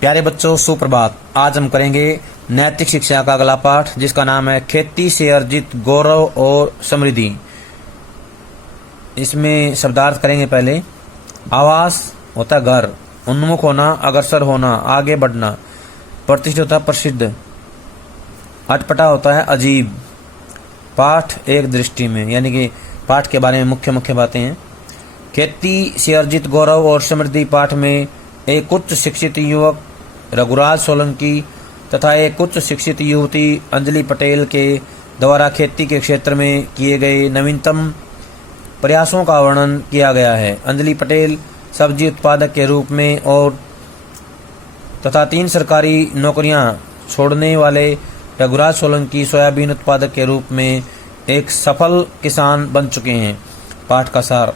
प्यारे बच्चों, सुप्रभात। आज हम करेंगे नैतिक शिक्षा का अगला पाठ, जिसका नाम है खेती से अर्जित गौरव और समृद्धि। इसमें शब्दार्थ करेंगे। पहले आवास होता है घर, उन्मुख होना, अग्रसर होना, आगे बढ़ना। प्रतिष्ठित होता है प्रसिद्ध, अटपटा होता है अजीब। पाठ एक दृष्टि में, यानी कि पाठ के बारे में मुख्य बातें हैं। खेती से अर्जित गौरव और समृद्धि पाठ में एक उच्च शिक्षित युवक रघुराज सोलंकी तथा एक उच्च शिक्षित युवती अंजलि पटेल के द्वारा खेती के क्षेत्र में किए गए नवीनतम प्रयासों का वर्णन किया गया है। अंजलि पटेल सब्जी उत्पादक के रूप में और तथा 3 सरकारी नौकरियां छोड़ने वाले रघुराज सोलंकी सोयाबीन उत्पादक के रूप में एक सफल किसान बन चुके हैं। पाठ का सार।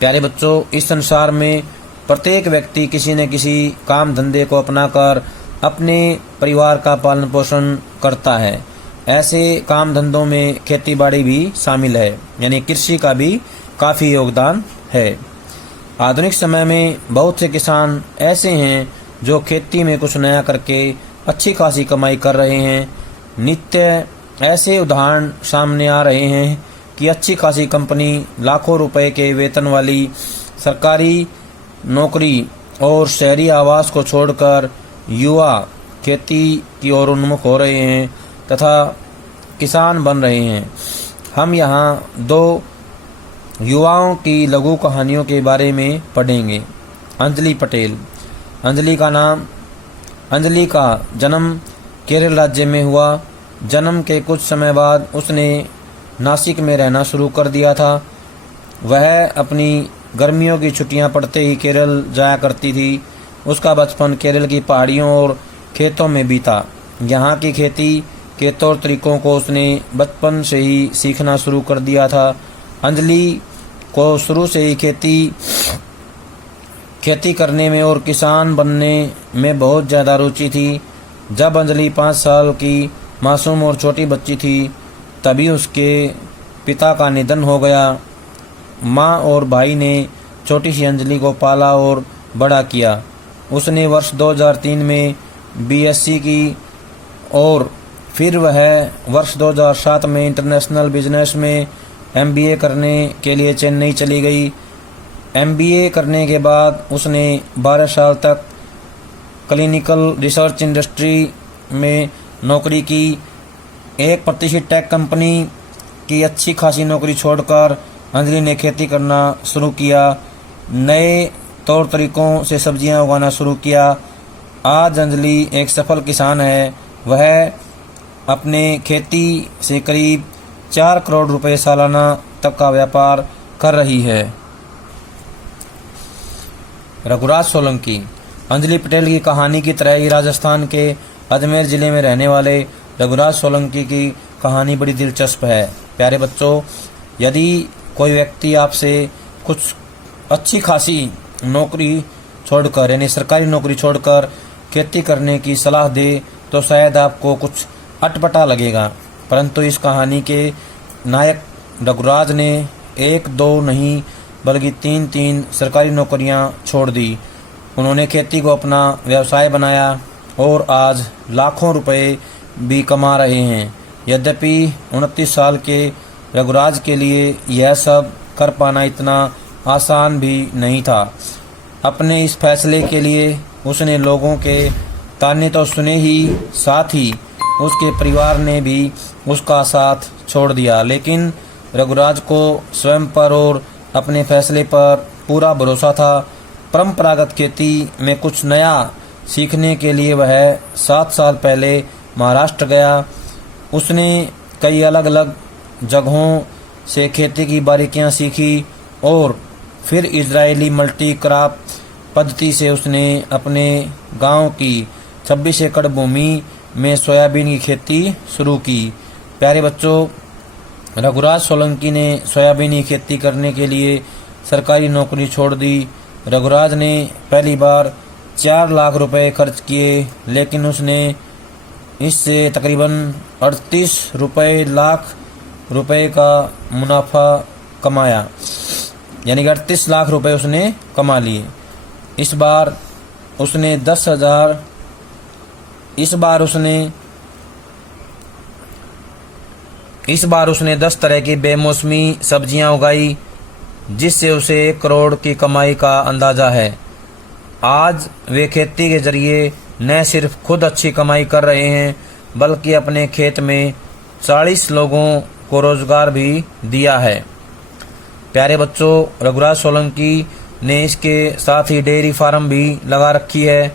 प्यारे बच्चों, इस संसार में प्रत्येक व्यक्ति किसी न किसी काम धंधे को अपनाकर अपने परिवार का पालन पोषण करता है। ऐसे काम धंधों में खेती बाड़ी भी शामिल है, यानी कृषि का भी काफी योगदान है। आधुनिक समय में बहुत से किसान ऐसे हैं जो खेती में कुछ नया करके अच्छी खासी कमाई कर रहे हैं। नित्य ऐसे उदाहरण सामने आ रहे हैं कि अच्छी खासी कंपनी लाखों रुपए के वेतन वाली सरकारी नौकरी और शहरी आवास को छोड़कर युवा खेती की ओर उन्मुख हो रहे हैं तथा किसान बन रहे हैं। हम यहाँ 2 युवाओं की लघु कहानियों के बारे में पढ़ेंगे। अंजलि पटेल। अंजलि का जन्म केरल राज्य में हुआ। जन्म के कुछ समय बाद उसने नासिक में रहना शुरू कर दिया था। वह अपनी गर्मियों की छुट्टियां पड़ते ही केरल जाया करती थी। उसका बचपन केरल की पहाड़ियों और खेतों में बीता। यहाँ की खेती के तौर तरीकों को उसने बचपन से ही सीखना शुरू कर दिया था। अंजलि को शुरू से ही खेती करने में और किसान बनने में बहुत ज़्यादा रुचि थी। जब अंजलि 5 साल की मासूम और छोटी बच्ची थी, तभी उसके पिता का निधन हो गया। माँ और भाई ने छोटी सी अंजलि को पाला और बड़ा किया। उसने वर्ष 2003 में बीएससी की और फिर वह वर्ष 2007 में इंटरनेशनल बिजनेस में एमबीए करने के लिए चेन्नई चली गई। एमबीए करने के बाद उसने 12 साल तक क्लिनिकल रिसर्च इंडस्ट्री में नौकरी की। एक प्रतिष्ठित टेक कंपनी की अच्छी खासी नौकरी छोड़कर अंजलि ने खेती करना शुरू किया। नए तौर तरीकों से सब्जियां उगाना शुरू किया। आज अंजलि एक सफल किसान है। वह अपने खेती से करीब 4 करोड़ रुपए सालाना तक का व्यापार कर रही है। रघुराज सोलंकी। अंजलि पटेल की कहानी की तरह ही राजस्थान के अजमेर जिले में रहने वाले रघुराज सोलंकी की कहानी बड़ी दिलचस्प है। प्यारे बच्चों, यदि कोई व्यक्ति आपसे कुछ अच्छी खासी नौकरी छोड़कर, यानी सरकारी नौकरी छोड़कर खेती करने की सलाह दे तो शायद आपको कुछ अटपटा लगेगा, परंतु इस कहानी के नायक रघुराज ने 1-2 नहीं बल्कि 3-3 सरकारी नौकरियां छोड़ दी। उन्होंने खेती को अपना व्यवसाय बनाया और आज लाखों रुपए भी कमा रहे हैं। यद्यपि 29 साल के रघुराज के लिए यह सब कर पाना इतना आसान भी नहीं था। अपने इस फैसले के लिए उसने लोगों के ताने तो सुने ही, साथ ही उसके परिवार ने भी उसका साथ छोड़ दिया। लेकिन रघुराज को स्वयं पर और अपने फैसले पर पूरा भरोसा था। परंपरागत खेती में कुछ नया सीखने के लिए वह 7 साल पहले महाराष्ट्र गया। उसने कई अलग अलग जगहों से खेती की बारीकियां सीखी और फिर इजरायली मल्टी क्रॉप पद्धति से उसने अपने गांव की 26 एकड़ भूमि में सोयाबीन की खेती शुरू की। प्यारे बच्चों, रघुराज सोलंकी ने सोयाबीन की खेती करने के लिए सरकारी नौकरी छोड़ दी। रघुराज ने पहली बार 4 लाख रुपए खर्च किए, लेकिन उसने इससे तकरीबन 38 लाख रुपए का मुनाफा कमाया, यानी कि 38 लाख रुपए उसने कमा लिए। इस बार उसने 10,000 इस बार उसने 10 तरह की बेमौसमी सब्जियां उगाई, जिससे उसे 1 करोड़ की कमाई का अंदाजा है। आज वे खेती के जरिए न सिर्फ खुद अच्छी कमाई कर रहे हैं, बल्कि अपने खेत में 40 लोगों को रोजगार भी दिया है। प्यारे बच्चों, रघुराज सोलंकी ने इसके साथ ही डेयरी फार्म भी लगा रखी है।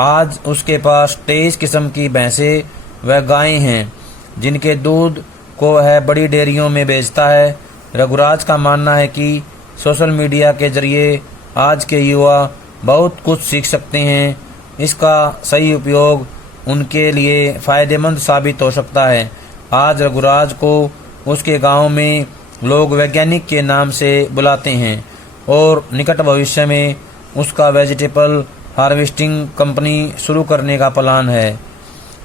आज उसके पास 23 किस्म की भैंसें व गायें हैं, जिनके दूध को वह बड़ी डेयरियों में बेचता है। रघुराज का मानना है कि सोशल मीडिया के जरिए आज के युवा बहुत कुछ सीख सकते हैं। इसका सही उपयोग उनके लिए फायदेमंद साबित हो सकता है। आज रघुराज को उसके गांव में लोग वैज्ञानिक के नाम से बुलाते हैं और निकट भविष्य में उसका वेजिटेबल हार्वेस्टिंग कंपनी शुरू करने का प्लान है।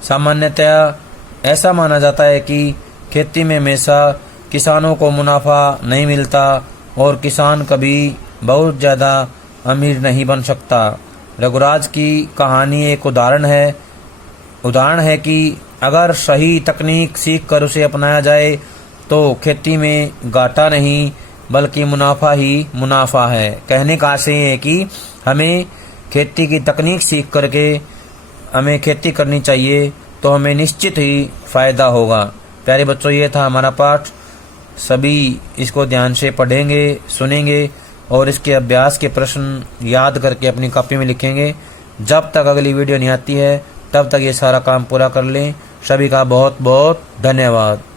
सामान्यतया ऐसा माना जाता है कि खेती में हमेशा किसानों को मुनाफा नहीं मिलता और किसान कभी बहुत ज़्यादा अमीर नहीं बन सकता। रघुराज की कहानी एक उदाहरण है कि अगर सही तकनीक सीख कर उसे अपनाया जाए तो खेती में घाटा नहीं बल्कि मुनाफा ही मुनाफा है। कहने का आशय है कि हमें खेती की तकनीक सीख करके हमें खेती करनी चाहिए, तो हमें निश्चित ही फायदा होगा। प्यारे बच्चों, ये था हमारा पाठ। सभी इसको ध्यान से पढ़ेंगे, सुनेंगे और इसके अभ्यास के प्रश्न याद करके अपनी कॉपी में लिखेंगे। जब तक अगली वीडियो नहीं आती है तब तक ये सारा काम पूरा कर लें। सभी का बहुत बहुत धन्यवाद।